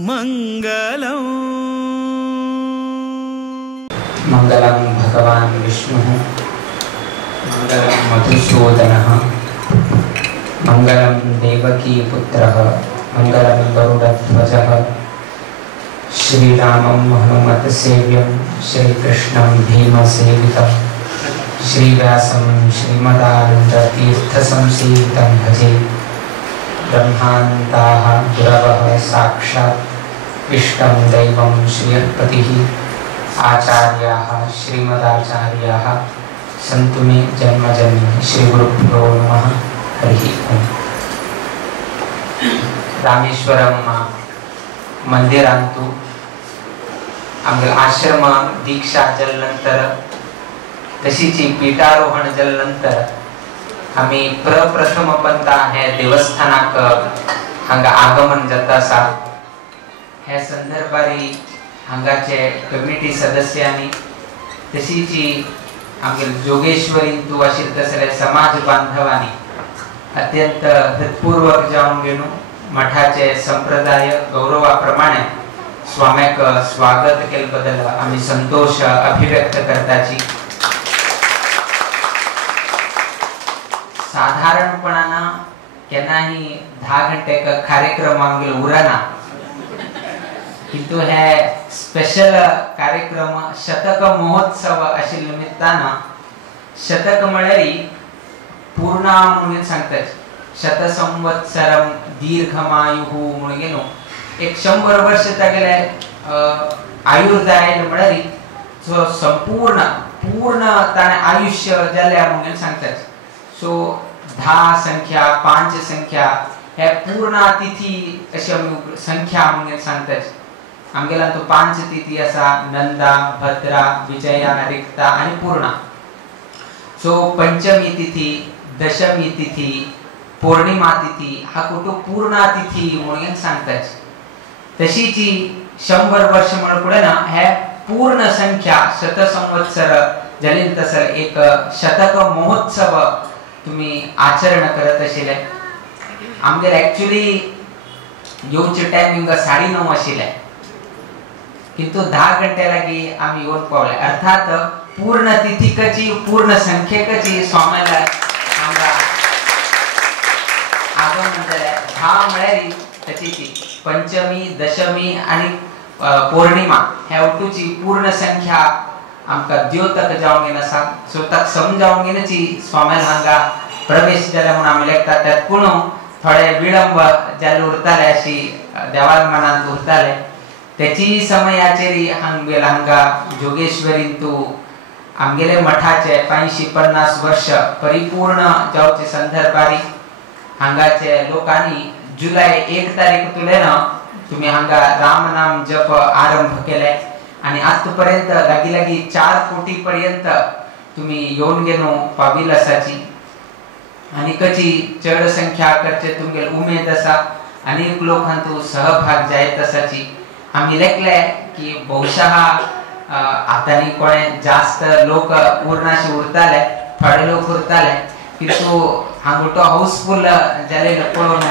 मंगलम मंगलम भगवान विष्णु मंगलम मधुसूदनः मंगलम देवकी पुत्रः मंगलम गरुडध्वजः श्रीरामं हनुमत्सेव्यं श्रीकृष्णं भीमसेवितं श्रीव्यासं श्रीमदानन्दतीर्थसंसेवितं भजे। ब्रह्मान्ताः गुरवः साक्षात् इष्टं दैवं श्रीयत्पतिः आचार्याः श्रीमदाचार्याः सन्तु मे जन्मजन्म श्रीगुरुभ्यो नमः। हरिः ओम्। रामेश्वरम मंदिरांतू आमगे आश्रम दीक्षा जलनंतर तशीची पीठारोहण जलनंतर आम्ही प्रप्रथम पंता हे देवस्थानाक हांगा आगमन जाता आसा। हे संदर्भारी हांगाचे कमिटी सदस्यांनी तशीची आमगे जोगेश्वरी तू आशिल्ले तसले समाज बांधवांनी अत्यंत हृदयपूर्वक जावन घेवन मठाचे संप्रदाय गौरवाप्रमाणे स्वाम्याक स्वागत केले बद्दल आम्ही संतोष अभिव्यक्त करताची। साधारणपणान केन्नाही 10 घंटे कार्यक्रम आमगे उरना, किंतु हे स्पेशल कार्यक्रम शतक महोत्सव आशिल्ल्या निमित्तान शतक म्हळ्यार पूर्ण म्हणून सांगतात शत संवत्सरम दीर्घमायुः म्हणून एक 100 वर्ष तागेले आयुर्दाय म्हळ्यार जो संपूर्ण ताणे आयुष्य जाल्या म्हणून सांगतात। सो 10 संख्या 5 संख्या हे पूर्ण तिथी अशी संख्या म्हणून सांगतात। आमगेला तो 5 तिथी असा नंदा भद्रा विजया रिक्ता आणि पूर्णा। सो पंचमी तिथी दशमी तिथी पौर्णिमा तिथी हा कुठं पूर्णा तिथी म्हणून सांगतात। तशीची 100 वर्ष म्हणपुढे ना हे पूर्ण संख्या शत संवत्सर जाली तसर एक शतक महोत्सव तुम्ही आचरण करत आशिल्ले। आमगे एक्चुअली येवचे टायमिंग 9:30 आशिल्ले, किंतु 10 घंटे लागी आम्ही येऊन पावले। अर्थात पूर्ण तिथीकची पूर्ण संख्येकची स्वामीला आमगा आगमन जाले। 10 म्हळ्यार त्याची पंचमी दशमी आणि पौर्णिमा ह्या वटूची पूर्ण संख्या आमका द्योतक जावंक येना आसा। सो तक समजावंक येनाची स्वामीला हांगा प्रवेश जाल्या म्हणून आमी लेखतात। त्यात पूण थोडे विलंब जाले उरताले अशी देवान मनात उरताले। त्याची समयाचेरी हांगा जोगेश्वरीन तू आमगेले मठाचे 50 वर्ष परिपूर्ण जावचे संदर्भारी हांगाचे लोकांनी जुलै 1 तारीख तुलेन तुम्ही हांगा राम नाम जप आरंभ केले आणि आजपर्यंत लागी 4 कोटी पर्यंत तुम्ही येऊन गेलो पाविल असाची आणि कची चढ संख्या करचे तुमगे उमेद असा अनेक लोकांतू सहभाग जायत असाची। आम्ही लेखले की बहुशः आतानी कोणे जास्त लोक पूर्णाशी उरताले थोडे लोक उरताले, किंतु हांगोटो हाऊसफुल जाले पळोवन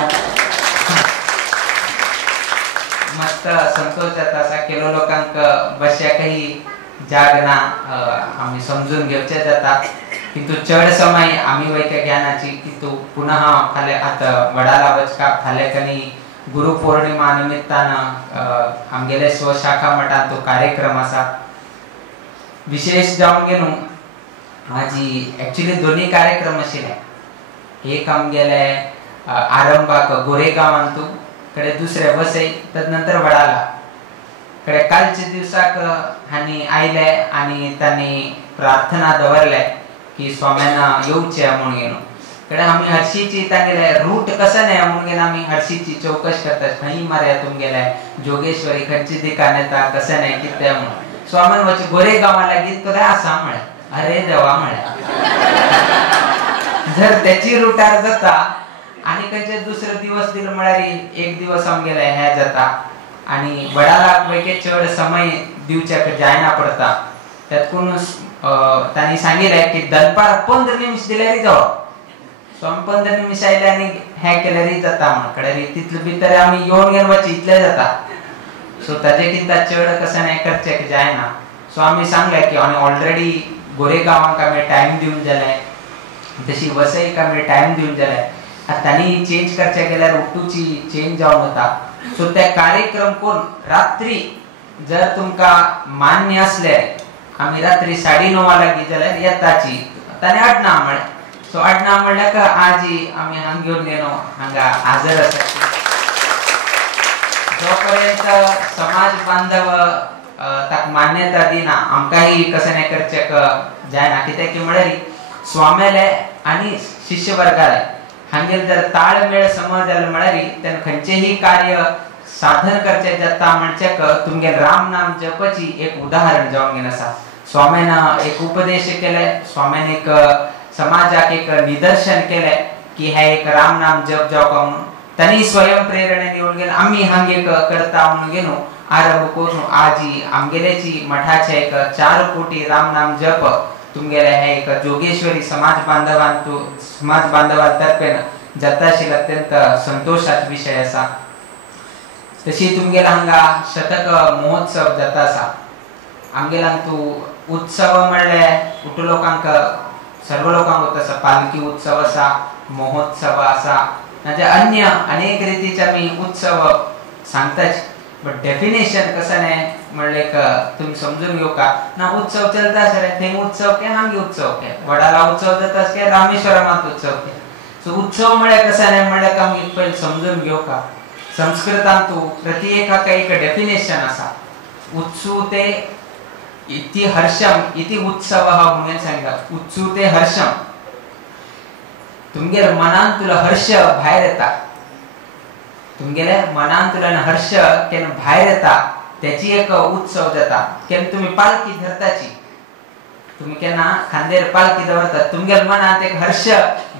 मस्त संतोष जाता असा। केलो लोकांक बसयाकही जाग ना आम्ही समजून घेवचे जाता, किंतु चढ समय आम्ही वैके ज्ञानाची किंतु पुनः फाले आता वडाला वचका फाले कनी गुरु पौर्णिमा निमित्तान आमगेले स्वशाखा मठात तो कार्यक्रम असा। विशेष जाऊन गेलो माझी एक्चुअली दोन्ही कार्यक्रम आशिल्ले। एक आमगेले आरंभाक गोरेगांवांतू कडे दुसरे वसई तदनंतर वडाला कडे कालच्या दिवसाक हानी आयले आणि त्यांनी प्रार्थना दवरले की स्वाम्यांना येऊचे म्हणून गेलो। कडे आम्ही हर्षीची तांगेले रूट कसं नाही म्हणून आम्ही हर्षीची चौकश करतात नाही मारे तुम गेलाय जोगेश्वरी खंची दिकान येता कसं नाही किती म्हणून स्वामन वच गोरेगावाला गीत करे असा म्हणे। अरे देवा म्हणे जर त्याची रूटार जाता आणि कंचे दुसरे दिवस दिल म्हळ्यारी एक दिवस आमगेले हे जाता आणि वडाला वैके चढ समय दिवच्याक जायना पडता। त्यात कोण त्यांनी सांगितले की दनपार 15 निमिष दिल्यारी जाव संपंदन मिसायल्यानी हे केल्यारी जाता म्हणकडे तितले भितर आम्ही येऊन गेन वच इतले जाता सो ताजेकिंता चड कसं नाही करचेक जायना. सो आम्ही सांगले की ऑलरेडी गोरेगावांक आमी टायम दिवन जाल्यार तशी वसईक आमी टायम दिवन जाल्यार तांणी चेंज करचे गेल्यार उठूची चेंज जावन वता. सो ते कार्यक्रम कोण रात्री जर तुमकां मान्य असले आमी रात्री 9:30 लागी जाल्यार येताची ताणे आडना म्हळें. सो आडना म्हणल्यार आजी आमी हांगा घेवन गेलो हांगा हाजर आसाची. जोपर्यंत समाज बांधव ताका मान्यता दिना आमकांय कशें नाही करचेक जायना. कित्याक की म्हळ्यार स्वामेले आनी शिष्य वर्गाले हांगेर जर ताळमेळ समज जालो म्हळ्यार तेन्ना खंयचेही कार्य साधन करचे जाता म्हणचेक तुमगे राम नाम जपची एक उदाहरण जावन घेवन आसा. स्वामीन एक उपदेश केले, स्वामीन एक समाजाक एक निदर्शन केले की हे एक राम नाम जप जावपा म्हणून. तांणी स्वयं प्रेरणे येवन गेले आमी हांगे करता म्हणून गेलो आरंभ करून आजी आमगेलेची मठाचे एक 4 कोटी राम नाम जप तुमगेले हे एक जोगेश्वरी समाज बांधवांतर्फे जाता आशिल्लो अत्यंत संतोषाचो विषय आसा. तशी तुमगेला हांगा शतक महोत्सव जाता आसा. आमगेला तू उत्सव म्हणले उठ लोकांक सर्व लोकांक होता आसा. पालखी उत्सव आसा, महोत्सव आसा, म्हणजे अन्य अनेक रितीचे आमी उत्सव सांगताच. बट डेफिनेशन कसं नाही म्हणले तुम्ही समजून घेवका ना उत्सव चलता सर थंय उत्सव के हांगे उत्सव के वडाला उत्सव जाता के रामेश्वरामात उत्सव के. सो उत्सव म्हळ्यार कसं नाही म्हणल्यार आमी पयलीं समजून घेवका. संस्कृतांत प्रत्येकाक एक डेफिनेशन आसा. उत्सुते इति हर्षम इति उत्सवः म्हणून सांगता. उत्सुते हर्षम तुमगेर मनान तुला हर्ष भायर येता. तुमगेले मनान तुला हर्ष केन्ना भायर येता त्याची एक उत्सव जाता. केन्ना तुम्ही पालखी धरताची तुम्ही केन्ना खांदेर पालखी दवरता तुमगेल्या मनात एक हर्ष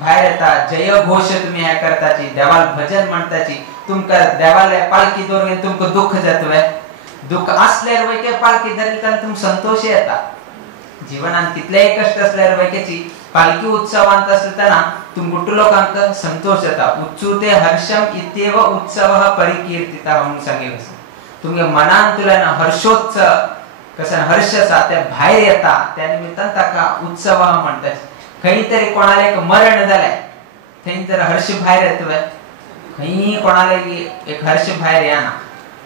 भायर येता. जय घोष तुम्ही हे करताची, देवाल भजन म्हणताची. तुमकां देवाले पालखी दवरून तुमकां दुःख जातवे. दुःख असल्यार वयके पालखी धरताना तुमकां संतोष येता. जीवनात कितलेय कष्ट असल्यार वयकेची पालखी उत्सवांत आसतना तुमकां लोकांक संतोष जाता. उत्सुते हर्षम इत्येव उत्सवः परिकीर्तितः म्हणून सांगितलं आसा. तुमगे मनान तुला हर्षोत्सव कसं हर्ष आसा ते भायर येता त्या निमित्तान ताका उत्सव म्हणटात. खंय तरी कोणाले एक मरण जालें थंय तर हर्ष भायर येतवे. खंय कोणाले एक हर्ष भायर येना.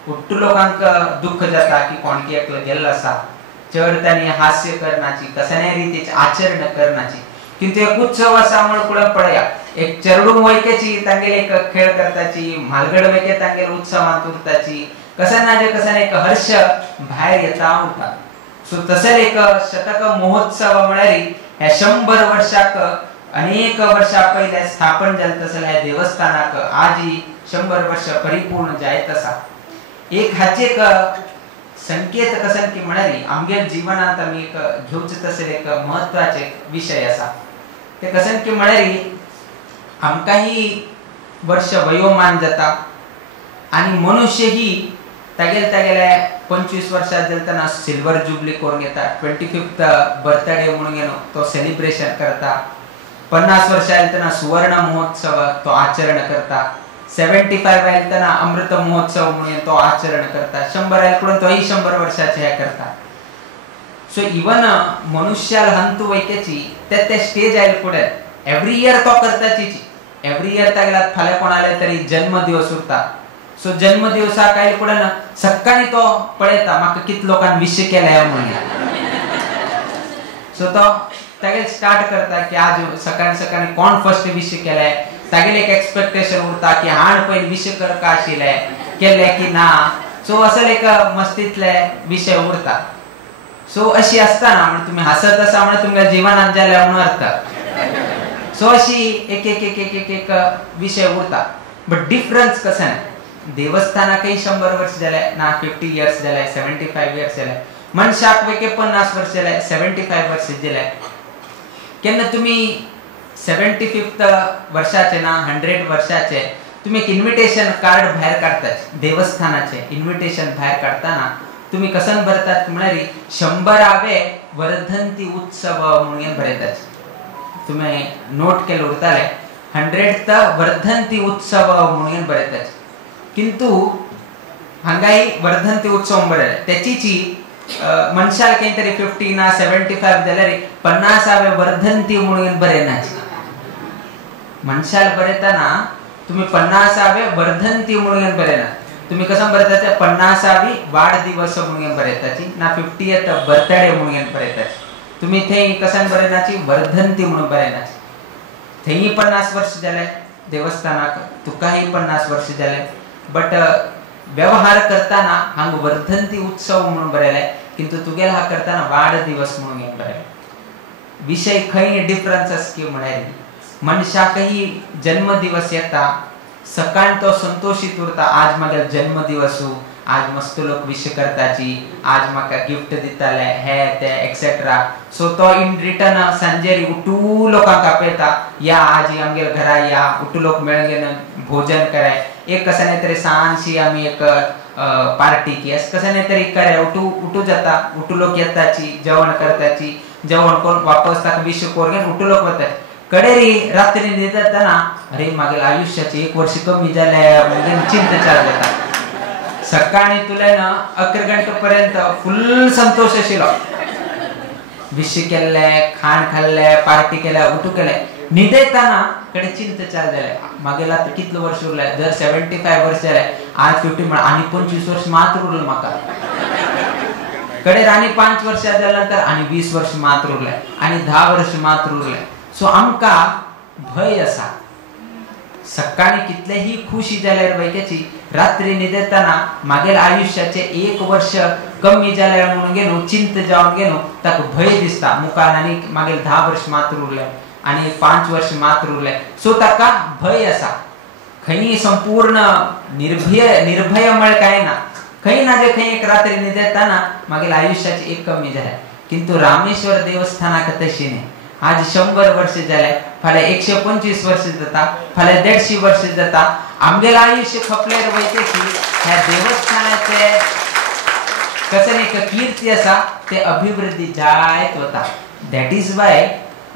उट्ट लोकांक दुःख जाता की कोणकी एकलो गेल्लो आसा. चड तांणी हास्य करनाची कसल्याय रितीची आचरण करनाची. किंतु एक उत्सव आसा म्हणून पुढे पळया एक चेडूं वयकेची तांगेली एक खेळ करताची, म्हालगड वयके तांगेली उत्सवांत उरताची. कसं ना एक हर्ष भायर येता उरता. सो तसे एक शतक महोत्सव म्हळ्यार हे 100 वर्षाक अनेक वर्षा पयले स्थापन जालें तसलें ह्या देवस्थानाक आजी 100 वर्ष परिपूर्ण जायत आसा. एक हाचे एक संकेत कसं की म्हळ्यार आमगे जीवनात आमी एक घेवचे तसले एक महत्वाचे विषय आसा. ते कसं की म्हळ्यार आमकांही वर्ष वयोमान जाता आणि मनुष्य ही तागेले 25 वर्षां जातना सिल्वर जुबली करून घेता. 25th बर्थडे म्हणून घेनो तो सेलिब्रेशन करता. 50 वर्षां जातना सुवर्ण महोत्सव तो आचरण करता. 75 जातना अमृत महोत्सव म्हणून तो आचरण करता. 100 आयकडून तोही 100 वर्षाचे हे करता. सो इवन मनुष्याला हंतू वयकेची ते स्टेज आयले पुढे एवरी इयर तो करताची. एवरी इयर तागेला फाल्यां कोणाले तरी जन्मदिवस उरता. सो जन्मदिवसाक आयले पुढे ना सकाळी तो पळयता म्हाका कितले लोकांनी विश केले म्हणून. सो तो तागेले स्टार्ट करता की आज सकाळी कोण फर्स्ट विश केले. तागेले एक एक्सपेक्टेशन उरता की हाण पयलीं विश करका आशिल्ले केले की ना. सो असले एक मस्तीतले विषय उरता. सो अशी असताना म्हणजे तुम्ही हसत आसा म्हणजे तुमच्या जीवनात जाल्या म्हणून अर्थ. सो अशी एक एक एक एक एक विषय उरता. बट डिफरन्स कसं देवस्थानाकही 100 वर्ष जाले ना 50 इयर्स जाले 75 इयर्स जाले. मनशाक वेके 50 वर्ष जाले 75 वर्ष जाले. केन्ना तुम्ही 75th वर्षाचे ना 100 वर्षाचे तुम्ही एक इन्व्हिटेशन कार्ड भायर काढतात. देवस्थानाचे इन्व्हिटेशन भायर काढताना तुम्ही कसं भरतात म्हळ्यार 100वे वर्धंती उत्सव म्हणून बरयतात. तुम्ही नोट केले उरताले 100th वर्धंती उत्सव म्हणून बरयतात. किंतु हांगाई वर्धंती उत्सव बरे त्याचीची मनशाल काहीतरी 50 ना 75 जाल्यार 50वे वर्धंती म्हणून बरे नाची मनशाल बरेताना तुम्ही 50वे वर्धंती म्हणून बरे ना तुम्ही कसं बरेताचे 50वी वाढदिवस म्हणून बरेताची ना 50th बर्थडे म्हणून बरेताची तुम्ही थे कसं बरेनाची वर्धंती म्हणून बरेनाची थेही 50 वर्ष झाले देवस्थानाक तुकाही 50 वर्ष झाले बट व्यवहार करताना हांग वर्धंती उत्सव म्हणून बरेले किंतु तुगेला हा करताना वाढदिवस म्हणून बरेले विषय खंय डिफरन्स आसकी म्हळ्यार मनशाकही जन्मदिवस येता सकाळ तो संतोषित उरता आज म्हागे जन्मदिवस आज मस्त लोक विश करताची आज म्हाका गिफ्ट दिताले हे ते एक्सेट्रा सो तो इन रिटर्न सांजेरी उठू लोकांक आपयता या आज आमगे घरा या उठू लोक मेळगेन भोजन कराय एक कसाने तरी सांशी आमी एक पार्टी की अस कसाने तरी करे उठू जाता उठू लोक येताची जेवण करताची जेवण कोण वापस ताक विश कोरगेन उठू लोक वता कडेरी रात्री न्हिदताना अरे मागील आयुष्याचे 1 वर्ष कमी झाले म्हणजे चिंता चाल जाता सकाळी तुला ना 11 घंटेपर्यंत फुल संतोष आशिलो विश केले खाण खाल्ले पार्टी केल्या उठू केले न्हिदताना कडे चिंता चाल जाले मागेला कितले वर्ष उरले जर 75 वर्ष झाले आज 50 म्हण आणि 25 वर्ष मात्र उरले माका कडे राणी 5 वर्ष झाल्यानंतर आणि 20 वर्ष मात्र उरले आणि 10 वर्ष मात्र उरले सो आमका भय असा सकाळी कितलेही खुशी जाल्यार वैकेची रात्री न्हिदताना मागेल आयुष्याचे 1 वर्ष कमी जाल्यार म्हणून गेलो चिंत जावन गेलो ताका भय दिसता मुखार आणि मागेल 10 वर्ष मात्र उरले आणि 5 वर्ष मात्र उरले सो ताका भय असा खंय संपूर्ण निर्भय मळ काय ना खंय ना जे खंय एक रात्री न्हिदताना मागेल आयुष्याचे 1 कमी झाले किंतु रामेश्वर देवस्थानाक तशी नाही आज 100 वर्ष झाले फाल्या 125 वर्ष जाता फाल्या 150 वर्ष जाता आमगेला आयुष्य खपलेर वयते की ह्या देवस्थानाचे कसं एक कीर्ती असा ते अभिवृद्धी जायत होता दॅट इज वाय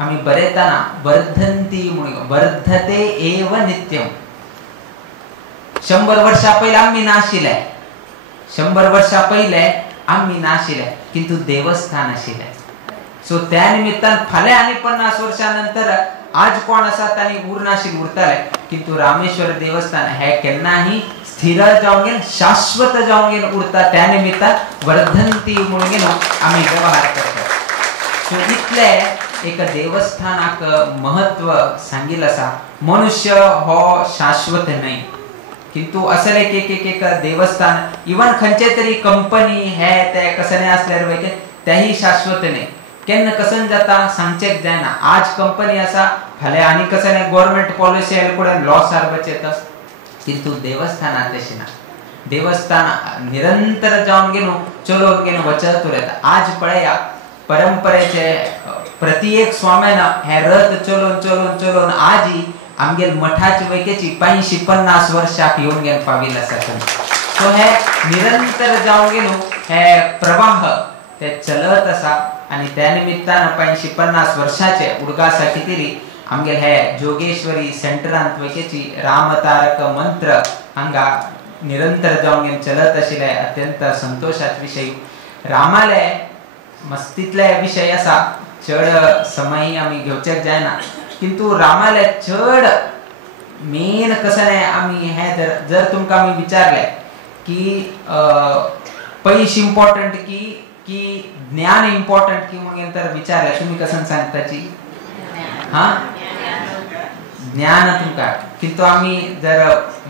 आम्ही बरेताना वर्धंती म्हणून वर्धते एव नित्यम 100 वर्षा पहिले आम्ही नाशिले 100 वर्षा पहिले आम्ही नाशिले किंतु देवस्थान आशिले सो त्या निमित्तान फाल्या आणि 50 वर्षानंतर आज कोण असतात आणि उरनाशील उरताले किंतु रामेश्वर देवस्थान हे केन्नाही स्थिर जाऊन गेन शाश्वत जाऊन गेन उरता त्या निमित्तान वर्धंती म्हणून गेन आम्ही व्यवहार करतो सो इतले एक देवस्थानाक महत्व सांगिल असा मनुष्य हो शाश्वत नाही किंतु असल एक देवस्थान इवन खंयचे तरी कंपनी हे ते कसने असल्यार वयके तेही शाश्वत नाही केन्न कसन जाता सांगचेक जायना आज कंपनी असा फाल्या आणि कसने गव्हर्नमेंट पॉलिसी पुढे लॉस बचेतस किंतु देवस्थानात तशी ना देवस्थान निरंतर जाऊन गेलो चलोन गेलो वचत उरता आज पळया परंपरेचे प्रत्येक स्वाम्याना हे रथ चलोन आजी आमगेल मठाची वयकेची 50-50 वर्षाक येऊन गेन पाविल आसा सो हे निरंतर जाऊन गेलो हे प्रवाह ते चलत असा आणि त्या निमित्तान 50-50 वर्षाचे उडगासाठी तरी आमगे हे जोगेश्वरी सेंटरांत वयकेची रामतारक मंत्र हांगा निरंतर जाऊन चलत आशिल्ले अत्यंत संतोषाचे विषय रामाले मस्तीतले विषय असा चड समय आम्ही घेवचेक जायना किंतु रामाले चड मेन कसं आम्ही हे जर तुमका आम्ही विचारले की पैश इम्पॉर्टंट की ज्ञान इम्पॉर्टंट की म्हणून तर विचारले तुम्ही कसं सांगताची हा ज्ञान तुमका किंतु आम्ही जर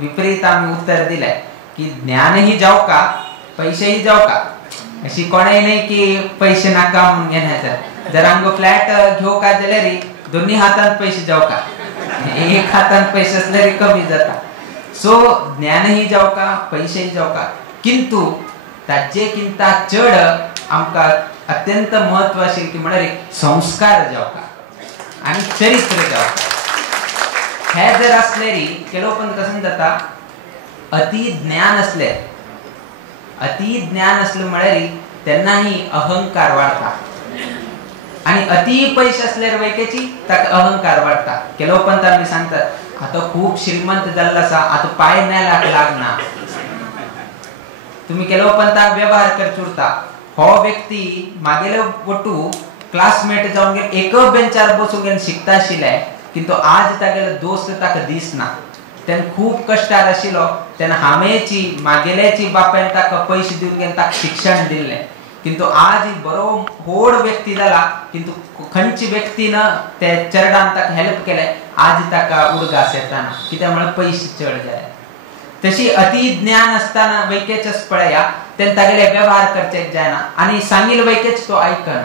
विपरीत आम्ही उत्तर दिले की ज्ञान ही जाऊ का पैसे ही जाऊ का अशी कोणाही नाही की पैसे नाका म्हणून घेण्याचं जर आमगो फ्लॅट घेऊ का जाल्यार दोन्ही हातात पैसे जाऊ का एक हातात पैसे असल्यार कमी जाता सो ज्ञान ही जाऊ का पैसे ही जाऊ का किंतु ताजे किंता चड आमका अत्यंत महत्व असेल की म्हणारे संस्कार जाऊ का आणि चरित्र जाऊ का हे जर असलेली केलो पण कसं जाता अति ज्ञान असले म्हणारी त्यांनाही अहंकार वाढता आणि अति पैसे असल्यावर वैकेची ताका अहंकार वाढता केलो पण आम्ही सांगतात आता खूप श्रीमंत झाला असा आता पाय नाही लागना तुम्ही केलो पण ता व्यवहार करच उरता हो व्यक्ती मागेलो वटू क्लासमेट जाऊन गेल एक बेंचार बसून गेन शिकता आशिल्ले किंतु आज तागेलो दोस्त ताका दिसना त्यान खूप कष्टार आशिल्लो त्यान हामेची मागेल्याची बापायन ताका पैसे दिवन गेन ताका शिक्षण दिल्ले किंतु आज बरो व्हड व्यक्ती जाला किंतु खंयची व्यक्तीनं त्या चरडान ताका हेल्प केले आज ताका उडगास येताना कित्याक म्हळ्यार पैसे चड जाय तशी अति ज्ञान असताना वैकेचच पळया तेन तागेले व्यवहार करचे जायना आणि सांगिल वैकेच तो ऐकना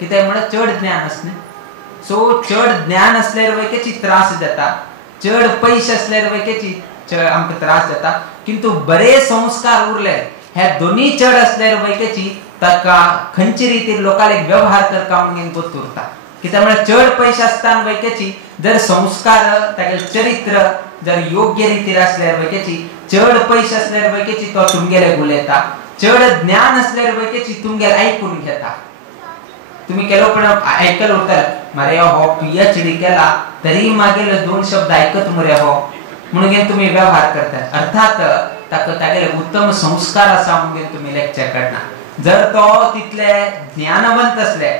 कित्याक म्हळ्यार चड ज्ञान असणे सो चड ज्ञान असल्यार वैकेची त्रास जाता चड पैसे असल्यार वैकेची आमकां त्रास जाता किंतु बरे संस्कार उरले हे दोन्ही चड असल्यार वैकेची ताका खंयची रीती लोकांक व्यवहार करता म्हणून गोत उरता कित्याक म्हळ्यार चड पैसे असताना वैकेची जर संस्कार तागेले चरित्र जर योग्य रीतीर असल्यार वैकेची चड पैसे असल्यार वैकेची तो तुमगेले उलयता चड ज्ञान असल्यार वैकेची तुमगेले ऐकून घेता तुम्ही केलो पण ऐकल उरता मरे हो PhD केला तरी मागेले दोन शब्द ऐकत मरे हो म्हणून तुम्ही व्यवहार करता अर्थात ताका तागेले उत्तम संस्कार आसा म्हणून तुम्ही लेक्चर करना जर तो तितले ज्ञानवंत असले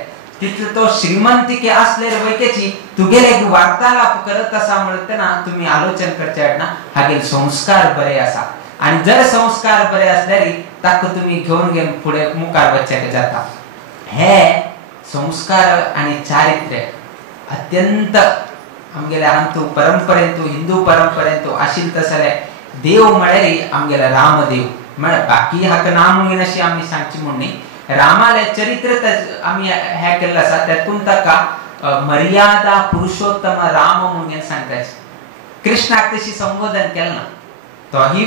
तितले तो श्रीमंतिके असल्यार वैकेची तुगेले वार्तालाप करत आसा म्हणटना तुम्ही आलोचन करचे ना हागे संस्कार बरे आसा आणि जर संस्कार बरे असल्यार ताका तुम्ही घेवन पुढे मुखार वचचे जाता हे संस्कार आणि चारित्र्य अत्यंत आमगेले आंतू परंपरेंतू हिंदू परंपरेंतू आशिल तसले देव म्हळ्यार आमगेले रामदेव म्हळ्यार बाकी हाका नाम म्हणून अशी आमी सांगची म्हणनी रामाले चरित्र आमी हे केल्ले आसा त्यातून ताका मर्यादा पुरुषोत्तम राम म्हणून सांगतात कृष्णाक तशी संबोधन केलें ना तोही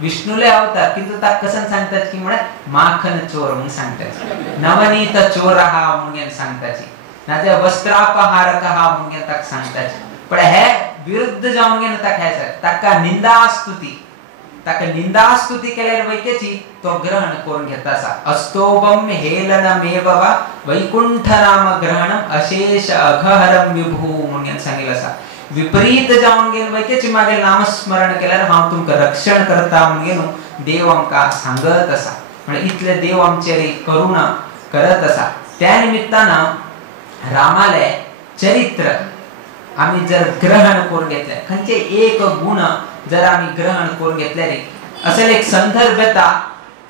विष्णुले अवतार किंतु ताक कसन सांगतात की म्हळ्यार माखन चोर म्हणून सांगतात नवनीत चोर हा म्हणून सांगतात नाते वस्त्रापहारक हा म्हणून ताक सांगतात पण हे विरुद्ध जावन गेन ताका निंदा स्तुती केल्यार वैकेची तो ग्रहण करून घेता आसा अस्तोभम हेलनमेव वा वैकुंठ राम ग्रहणम अशेष अघहरम विभू म्हणून सांगितलं आसा विपरीत जावन गेल वैकेची मागे नामस्मरण केल्यार हांव तुमकां रक्षण करता म्हणून देव आमकां सांगत आसा म्हणजे इतले देव आमचेर करुण करत आसा त्या निमित्तान रामाले चरित्र आमी जर ग्रहण करून घेतले खंयचे एक गुण जर आमी ग्रहण करून घेतल्यार असेल एक संदर्भ येता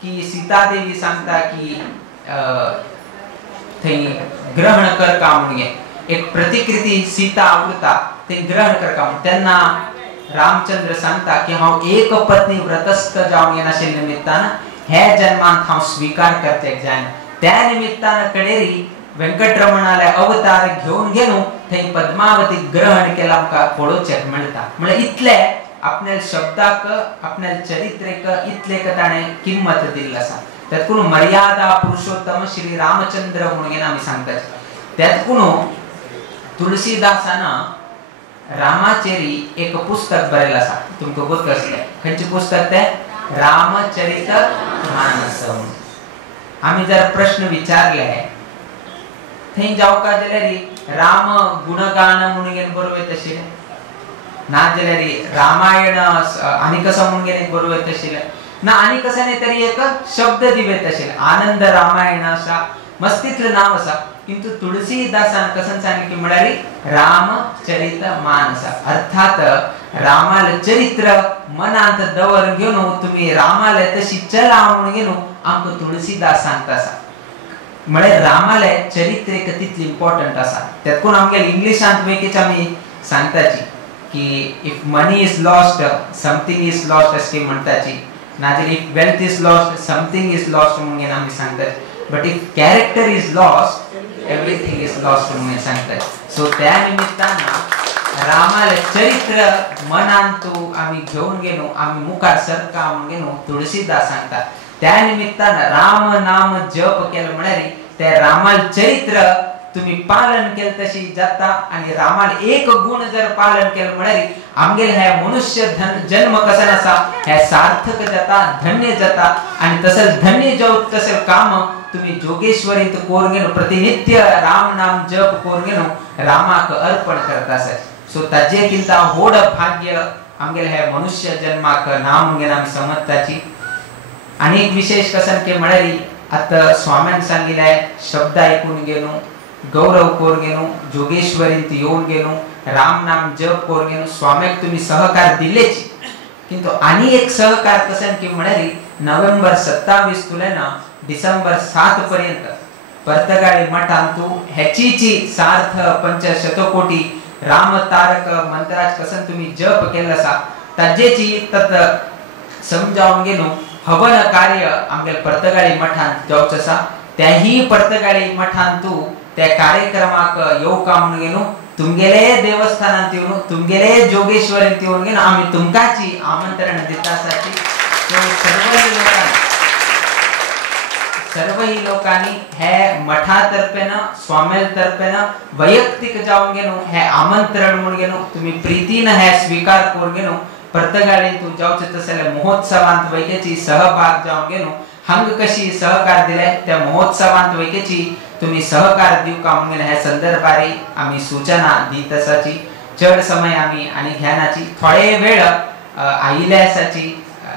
की सीता देवी सांगता की थंय ग्रहण करता म्हणून एक प्रतिकृती सीता आवडता ते ग्रहण करता तेन्ना रामचंद्र सांगता की हांव एक पत्नी व्रतस्थ जावन येनाशिल्ल्या निमित्तान हे जन्मांत हांव स्वीकार करचें जायना त्या निमित्तान कडेरी वेंकटरमणाले अवतार घेवन गेलो थंय पद्मावती ग्रहण केला आमकां पळोवचें मेळटा म्हणजे इतले आपल्या शब्दाक आपल्या चरित्रेक इतले ताणें किंमत दिल्ली आसा त्यातून मर्यादा पुरुषोत्तम श्री रामचंद्र म्हणून आमी सांगतात त्यातून तुलसीदासान रामाचेरी एक पुस्तक बरयलें आसा तुमकां गोत आसलें खंयचें पुस्तक तें रामचरित मानस आमी जर प्रश्न विचारले थंय जावका जाल्यार राम गुणगान म्हणून बरोवत आशिल्लें ना जाल्यार रामायण आनी कसो म्हणून बरोवत आशिल्लें ना आनी कसाने तरी एक शब्द दिवेत आशिल्ले आनंद रामायण आसा मस्तितलें नांव आसा किंतु तुलसीदासान कसन सांगितलें की म्हळ्यार रामचरित मानस अर्थात रामाले चरित्र मनांत दवर घेवन तुम्ही रामाले तशी चला म्हणून घेवन आमकां तुलसीदास सांगता आसा म्हळ्यार रामाले चरित्र एक तितली इम्पॉर्टंट आसा त्यातून आमगे इंग्लिशांत वेकेच आमी सांगताची की if money is lost something is lost अशें म्हणटाची नाजाल्यार if wealth is lost something is lost म्हणून आमी सांगतात but if character is lost everything is lost म्हणून सांगतात सो त्या निमित्तान रामाले चरित्र मनांतू आमी घेवन गेलो आमी मुखार सरका म्हणून गेलो तुळशीदास सांगतात त्या निमित्तान राम नाम जप केलं म्हळ्यार ते रामाल चरित्र तुम्ही पालन केलं तशी जाता आणि रामाल एक गुण जर पालन केलं म्हळ्यार आमगेले हे मनुष्य जन्म कसा आसा हे सार्थक जाता धन्य जाता आणि तसं धन्य जाऊ तसं काम तुम्ही जोगेश्वरीत करून गेलो प्रतिनित्य राम नाम जप करून गेलो रामाक अर्पण करता सो ताजे किंता व्हड भाग्य आमगेले हे मनुष्य जन्माक नाव म्हणून आम्ही समजताची अनेक विशेष कसन के म्हळ्यारी आता स्वाम्यान सांगितले शब्द ऐकून गेलो गौरव कोर गेलो जोगेश्वरींत येऊन गेलो राम नाम जप कोर गेलो स्वाम्याक तुम्ही सहकार दिलेच किंतु आणि एक सहकार कसन की म्हळ्यारी नोव्हेंबर 27 तुलेना डिसेंबर 7 पर्यंत पर्तगाळी मठांतू ह्याचीची सार्थ पंचशतकोटी राम तारक मंत्राच कसन तुम्ही जप केलासा ताजेची तत समजावून गेलो हवन कार्य आमगे पर्तगाळी मठांत जावचसा त्याही पर्तगाळी मठांतू त्या कार्यक्रमाक येऊ का म्हणून गेलो तुमगेले देवस्थानांत येऊन तुमगेले जोगेश्वरींत येऊन गेलो आम्ही तुमकाची आमंत्रण दितासाठी सर्वही लोकांनी हे मठातर्फेन स्वामेतर्फेन वैयक्तिक जाऊन गेलो हे आमंत्रण म्हणून गेलो तुम्ही प्रीतीन हे स्वीकार करून गेलो पर्तगाळींतू जावचे तसले महोत्सवांत वैकेची सहभाग जाऊन गेलो हंग कशी सहकार दिले त्या महोत्सवांत वैकेची तुम्ही सहकार दिव का म्हणून ह्या संदर्भारी आम्ही सूचना दीत असाची चढ समय आम्ही आणि घ्यानाची थोडे वेळ आईल्यासाची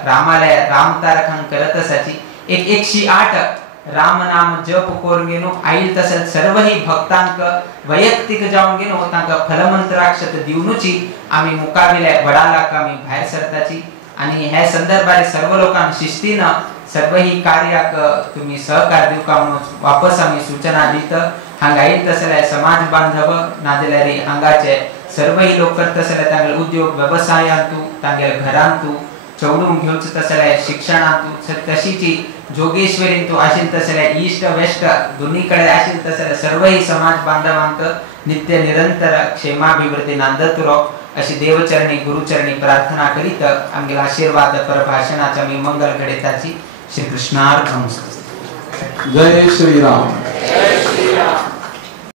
रामालय राम तारखां करत असाची 108 राम नाम जप करून गेलो आईल तसंच सर्वही भक्तांक वैयक्तिक जाऊन गेलो तांका फलमंत्राक्षत दिवनुची आम्ही मुकाबिले वडाला आम्ही बाहेर सरताची आणि ह्या संदर्भात सर्व लोकांना शिस्तीनं सर्वही कार्याक तुम्ही सहकार दिव का म्हणून वापस आम्ही सूचना दीत हांगा येईल तसले समाज बांधव नादेलारी हांगाचे सर्वही लोक करत असले तांगेल उद्योग व्यवसायांतू तांगेल घरांतू चौडून घेवच तसले शिक्षणांतू तशीची जोगेश्वरींतू आशील तसले ईस्ट वेस्ट दोन्हीकडे आशील तसले सर्वही समाज बांधवांक नित्य निरंतर क्षेमाभिवृद्धी नांदतुरो अशी देवचरणी गुरुचरणी प्रार्थना करीत आमगेल आशीर्वाद परभाषणाच्या मी मंगल घडीताची श्री कृष्णार्पणमस्तु. जय श्री राम.